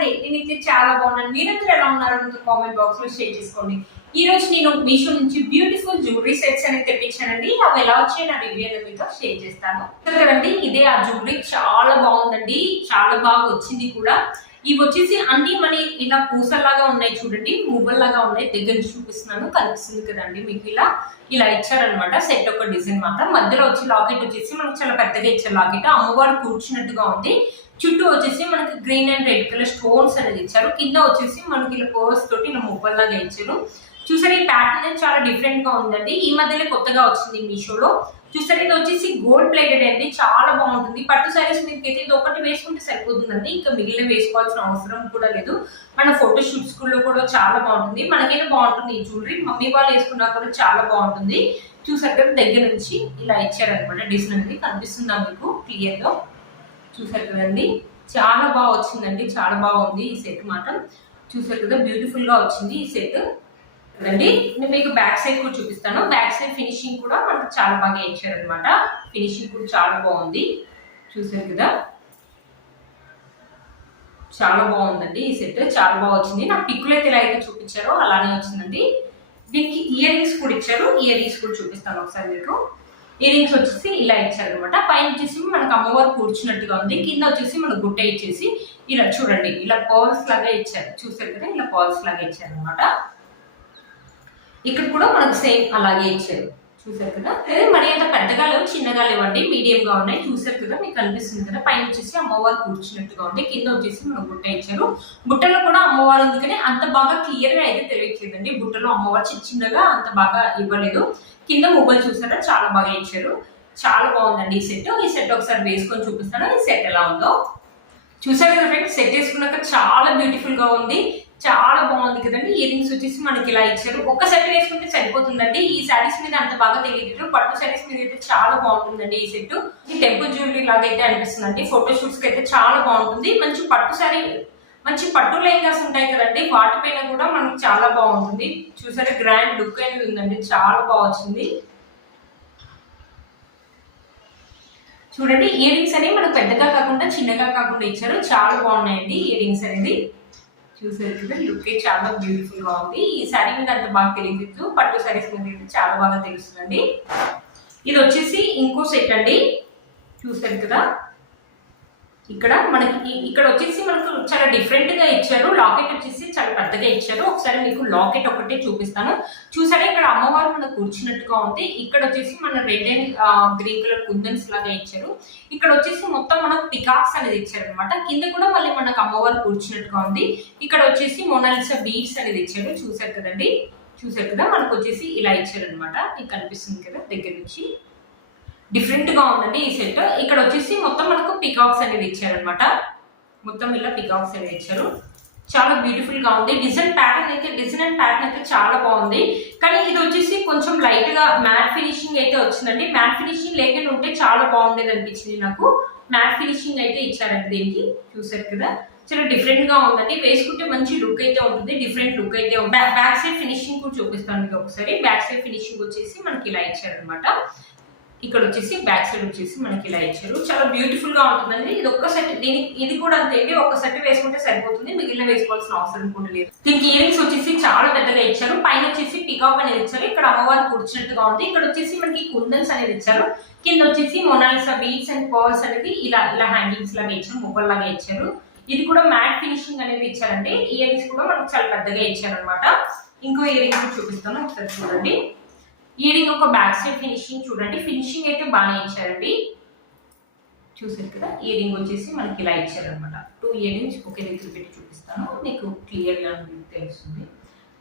అండి, నేనైతే చాలా బాగున్నాను. మీరందరూ ఎలా ఉన్నారో కామెంట్ బాక్స్ లో షేర్ చేసుకోండి. ఈ రోజు నేను మీషో నుంచి బ్యూటిఫుల్ జ్యువెలరీ సెట్స్ అనేది తెప్పించానండి. అవి ఎలా వచ్చాయి నా రివ్యూ అనేది మీతో షేర్ చేస్తాను. కదండి, ఇదే ఆ జ్యువెలరీ చాలా బాగుందండి, చాలా బాగా వచ్చింది కూడా. ఇవి వచ్చేసి అన్ని మన ఇలా పూసల్లాగా ఉన్నాయి చూడండి, మువ్వల్లాగా ఉన్నాయి. దగ్గర నుంచి చూపిస్తున్నాను, కనిపిస్తుంది కదండి మీకు. ఇలా ఇలా ఇచ్చారనమాట సెట్ ఒక డిజైన్ మాత్రం. మధ్యలో వచ్చి లాకెట్ వచ్చేసి మనకు చాలా పెద్దగా ఇచ్చారు లాకెట్. అమ్మవారు కూర్చున్నట్టుగా ఉంది. చుట్టూ వచ్చేసి మనకి green and red colour stones అనేది ఇచ్చారు. కింద వచ్చేసి మనకి ఇలా పర్స్ తోటి ఇలా మువ్వల్లాగా ఇచ్చారు. చూసారు, ఈ ప్యాటర్న్ అనేది చాలా డిఫరెంట్ గా ఉందండి. ఈ మధ్యలో కొత్తగా వచ్చింది మీషోలో. చూసారు, ఇది వచ్చేసి గోల్డ్ ప్లేటెడ్ అండి, చాలా బాగుంటుంది. పట్టు సారీస్ మీదకి అయితే ఇది ఒకటి వేసుకుంటే సరిపోతుందండి, ఇంకా మిగిలిన వేసుకోవాల్సిన అవసరం కూడా లేదు. మన ఫోటో షూట్స్ లో కూడా చాలా బాగుంటుంది. మనకైతే బాగుంటుంది ఈ జ్యువెలరీ. మమ్మీ వాళ్ళు వేసుకున్నా కూడా చాలా బాగుంటుంది. చూసారు కదా, దగ్గర నుంచి ఇలా ఇచ్చారనమాట. డిజైన్ అనేది కనిపిస్తుందా మీకు క్లియర్ గా? చూసారు కదండి, చాలా బాగా వచ్చిందండి, చాలా బాగుంది ఈ సెట్ మాత్రం. చూసారు కదా, బ్యూటిఫుల్ గా వచ్చింది ఈ సెట్ కదండి. నేను మీకు బ్యాక్ సైడ్ కూడా చూపిస్తాను. బ్యాక్ సైడ్ ఫినిషింగ్ కూడా మనకు చాలా బాగా ఇచ్చారనమాట. ఫినిషింగ్ కూడా చాలా బాగుంది. చూసారు కదా, చాలా బాగుందండి ఈ సెట్, చాలా బాగా వచ్చింది. నా పిక్కులు అయితే ఎలా అయితే చూపించారో అలానే వచ్చిందండి. దీనికి ఇయర్ రింగ్స్ కూడా ఇచ్చారు. ఇయర్ రింగ్స్ కూడా చూపిస్తాను ఒకసారి మీకు. ఇయర్ రింగ్స్ వచ్చేసి ఇలా ఇచ్చారు అనమాట. పైన వచ్చేసి మనకు అమ్మవారు కూర్చున్నట్టుగా ఉంది. కింద వచ్చేసి మనకు గుట్ట ఇచ్చేసి ఇలా చూడండి, ఇలా పర్ల్స్ లాగా ఇచ్చారు. చూసారు కదా, ఇలా పర్ల్స్ లాగా ఇచ్చారు అనమాట. ఇక్కడ కూడా మనకు సేమ్ అలాగే ఇచ్చారు. చూసారు కదా, మరి అంత పెద్దగా లేవు, చిన్నగా లేవండి, మీడియం గా ఉన్నాయి. చూసారు కదా, మీకు కనిపిస్తుంది కదా. పైన వచ్చేసి అమ్మవారు కూర్చున్నట్టుగా ఉంది. కింద వచ్చేసి మనకు బుట్ట ఇచ్చారు. బుట్టలో కూడా అమ్మవారు ఉంది, కానీ అంత బాగా క్లియర్ గా అయితే తెలియట్లేదండి. బుట్టలో అమ్మవారు చిన్నగా అంత బాగా ఇవ్వలేదు. కింద మొబైల్ చూసారా, చాలా బాగా ఇచ్చారు. చాలా బాగుందండి ఈ సెట్. ఈ సెట్ ఒకసారి వేసుకొని చూపిస్తాను ఈ సెట్ ఎలా ఉందో. చూసారు కదా ఫ్రెండ్స్, సెట్ వేసుకున్నాక చాలా బ్యూటిఫుల్ గా ఉంది, చాలా బాగుంది కదండి. ఇయర్ రింగ్స్ వచ్చేసి మనకి ఇలా ఇచ్చారు. ఒక్క సెట్ వేసుకుంటే సరిపోతుందండి. ఈ శారీస్ మీద అంత బాగా తెలియదు, పట్టు శారీస్ మీద అయితే చాలా బాగుంటుందండి ఈ సెట్. ఈ టెంపుల్ జ్యువెలరీ లాగా అయితే అనిపిస్తుందండి. ఫోటో షూట్స్ కి అయితే చాలా బాగుంటుంది. మంచి పట్టు శారీ, మంచి పట్టు లెహంగాస్ ఉంటాయి కదండి, వాటిపైన కూడా మనకు చాలా బాగుంటుంది. చూసారా, గ్రాండ్ లుక్ అనేది ఉందండి, చాలా బాగా వచ్చింది. చూడండి, ఇయర్ రింగ్స్ అనేవి మనకు పెద్దగా కాకుండా చిన్నగా కాకుండా ఇచ్చారు. చాలా బాగున్నాయండి ఇయర్ రింగ్స్ అనేది. చూసారు కదా, లుక్ చాలా బ్యూటిఫుల్ గా ఉంది. ఈ శారీ మీద అంత బాగా తెలియదు, పట్టు శారీస్ మీద చాలా బాగా తెలుస్తుందండి. ఇది వచ్చేసి ఇంకో సెట్ అండి. చూసారు కదా, ఇక్కడ మనకి ఇక్కడ వచ్చేసి మనకు చాలా డిఫరెంట్ గా ఇచ్చారు. లాకెట్ వచ్చేసి చాలా పెద్దగా ఇచ్చారు. ఒకసారి మీకు లాకెట్ ఒకటే చూపిస్తాను. చూసారా, ఇక్కడ అమ్మవారు మనకు కూర్చున్నట్టుగా ఉంది. ఇక్కడ వచ్చేసి మన రెడ్ అండ్ గ్రీన్ కలర్ కుందన్స్ లాగా ఇచ్చారు. ఇక్కడ వచ్చేసి మొత్తం మనకు పికాక్స్ అనేది ఇచ్చారు అనమాట. కింద కూడా మళ్ళీ మనకు అమ్మవారు కూర్చున్నట్టుగా ఉంది. ఇక్కడ వచ్చేసి మొనాలిసా బీడ్స్ అనేది ఇచ్చారు. చూసారు కదండి, చూసారు కదా, మనకు వచ్చేసి ఇలా ఇచ్చారు అనమాట. మీకు కనిపిస్తుంది కదా దగ్గర నుంచి. డిఫరెంట్ గా ఉందండి ఈ సెట్. ఇక్కడ వచ్చేసి మొత్తం మనకు పికాక్స్ అనేది ఇచ్చారనమాట. మొత్తం ఇలా పికాక్స్ అనేది ఇచ్చారు. చాలా బ్యూటిఫుల్ గా ఉంది. డిజైన్ అండ్ ప్యాటర్న్ అయితే చాలా బాగుంది. కానీ ఇది వచ్చేసి కొంచెం లైట్ గా మ్యాట్ ఫినిషింగ్ అయితే వచ్చిందండి. మ్యాట్ ఫినిషింగ్ లేకుండా ఉంటే చాలా బాగుండేది అనిపించింది నాకు. మ్యాట్ ఫినిషింగ్ అయితే ఇచ్చారండి దీనికి. చూసారు కదా, చాలా డిఫరెంట్ గా ఉందండి. వేసుకుంటే మంచి లుక్ అయితే ఉంటుంది, డిఫరెంట్ లుక్ అయితే ఉంది. బ్యాక్ సైడ్ ఫినిషింగ్ కూడా చూపిస్తాను మీకు ఒకసారి. బ్యాక్ సైడ్ ఫినిషింగ్ వచ్చేసి మనకి ఇలా ఇచ్చారనమాట. ఇక్కడ వచ్చేసి బ్యాక్ సైడ్ వచ్చేసి మనకి ఇలా ఇచ్చారు. చాలా బ్యూటిఫుల్ గా ఉంటుందండి. ఇది ఒక్క సెట్, దీనికి ఇది కూడా అంతే, ఒక సెట్ వేసుకుంటే సరిపోతుంది, మిగిలిన వేసుకోవాల్సిన అవసరం కూడా లేదు. దీనికి ఇయర్ రింగ్స్ వచ్చేసి చాలా పెద్దగా ఇచ్చారు. పైన వచ్చేసి పికాక్ అనేది ఇచ్చారు. ఇక్కడ అమ్మవారు కూర్చున్నట్టుగా ఉంది. ఇక్కడ వచ్చేసి మనకి కుందన్స్ అనేది ఇచ్చారు. కింద వచ్చేసి మొనాలిసా బీడ్స్ అండ్ పర్ల్స్ అనేది ఇలా ఇలా హ్యాంగింగ్స్ లాగా ఇచ్చారు, మొబైల్ లాగా ఇచ్చారు. ఇది కూడా మ్యాట్ ఫినిషింగ్ అనేది ఇచ్చారండి. ఇయర్ రింగ్స్ కూడా మనకు చాలా పెద్దగా ఇచ్చారు అనమాట. ఇంకో ఇయర్ రింగ్స్ చూపిస్తాను ఒకసారి చూడండి. ఇయర్ రింగ్ ఒక బ్యాక్ సైడ్ ఫినిషింగ్ చూడండి. ఫినిషింగ్ అయితే బాగానే ఇచ్చారండి. చూసారు కదా, ఇయర్ రింగ్ వచ్చేసి మనకి ఇలా ఇచ్చారనమాట. 2 ఇయర్ రింగ్స్ ఒకే దగ్గర పెట్టి చూపిస్తాను, మీకు క్లియర్ గా తెలుస్తుంది.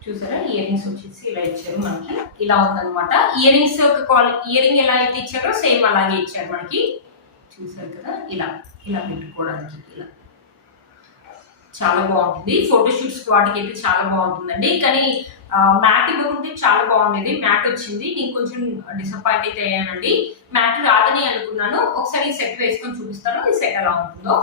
చూసారా, ఇయర్ రింగ్స్ వచ్చేసి ఇలా ఇచ్చారు. మనకి ఇలా ఉందన్నమాట. ఇయర్ రింగ్స్ ఒక ఇయర్ రింగ్ ఎలా అయితే ఇచ్చారో సేమ్ అలాగే ఇచ్చారు మనకి. చూసారు కదా, ఇలా ఇలా పెట్టుకోవడానికి ఇలా చాలా బాగుంటుంది. ఫోటో షూట్స్ వాటికి అయితే చాలా బాగుంటుందండి. కానీ మ్యాట్ ఇవ్వకుంటే చాలా బాగుండేది. మ్యాట్ వచ్చింది, నేను కొంచెం డిసప్పాయింట్ అయితే అయ్యానండి. మ్యాట్ రాదని అనుకున్నాను. ఒకసారి ఈ సెట్ వేసుకొని చూపిస్తాను ఈ సెట్ ఎలా ఉంటుందో.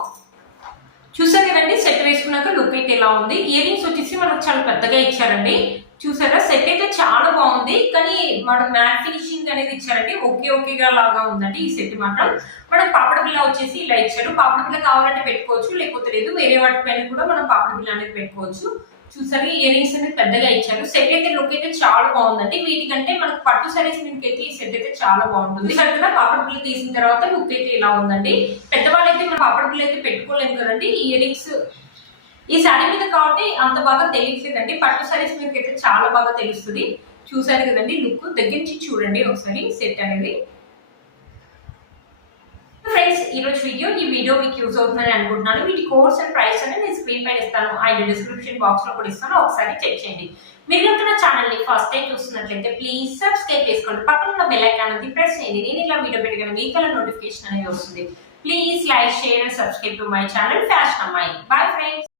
చూసారు కదండి, సెట్ వేసుకున్నాక లుక్ అయితే ఎలా ఉంది. ఇయర్ రింగ్స్ వచ్చేసి మనకు చాలా పెద్దగా ఇచ్చారండి. చూసారా సెట్ అయితే చాలా బాగుంది, కానీ మనం మ్యాట్ ఫినిషింగ్ అనేది ఇచ్చారండి, ఓకేగా లాగా ఉందండి ఈ సెట్ మాత్రం. మనం పాపడ బిల్ల వచ్చేసి ఇలా ఇచ్చారు, పాపడ బిల్ల కావాలంటే పెట్టుకోవచ్చు, లేకపోతే లేదు వేరే వాటి పైన కూడా మనం పాపడ బిల్ల అనేది పెట్టుకోవచ్చు. చూసారు ఇయర్ రింగ్స్ అనేది పెద్దగా ఇచ్చారు. సెట్ అయితే లుక్ అయితే చాలా బాగుందండి, వీటికంటే మనకు పట్టు సారీస్ మీదకి అయితే ఈ సెట్ అయితే చాలా బాగుంటుంది. కదా పాపడ బిల్ల తీసిన తర్వాత లుక్ అయితే ఇలా ఉందండి. పెద్దవాళ్ళు అయితే మనం పాపడ బిల్ల అయితే పెట్టుకోలేము కదండి, ఇయర్ రింగ్స్ ఈ శారీ మీద కాబట్టి అంత బాగా తెలియట్లేదండి, పట్టు సారీస్ మీకు అయితే చాలా బాగా తెలుస్తుంది. చూసారు కదండి లుక్, దగ్గర నుంచి చూడండి ఒకసారి సెట్ అనేది. ఫ్రెండ్స్ ఈ వీడియో మీకు యూజ్ అవుతుందని అనుకుంటున్నాను. వీటి కోర్స్ అండ్ ప్రైస్ అనేది నేను స్క్రీన్ పైన ఇస్తాను, అండ్ డిస్క్రిప్షన్ బాక్స్ లో కూడా ఇస్తాను, ఒకసారి చెక్ చేయండి. మీరు నా ఛానల్ ని ఫస్ట్ టైం చూస్తున్నట్లయితే ప్లీజ్ సబ్స్క్రైబ్ చేసుకోండి, పక్కన ఉన్న బెల్ ఐకాన్ అనేది ప్రెస్ చేయండి. నేను ఇలా వీడియో పెట్టగానే మీకు అలా నోటిఫికేషన్ అనేది వస్తుంది. Please like, share and subscribe to my channel fashion అమ్మాయి. Bye friends.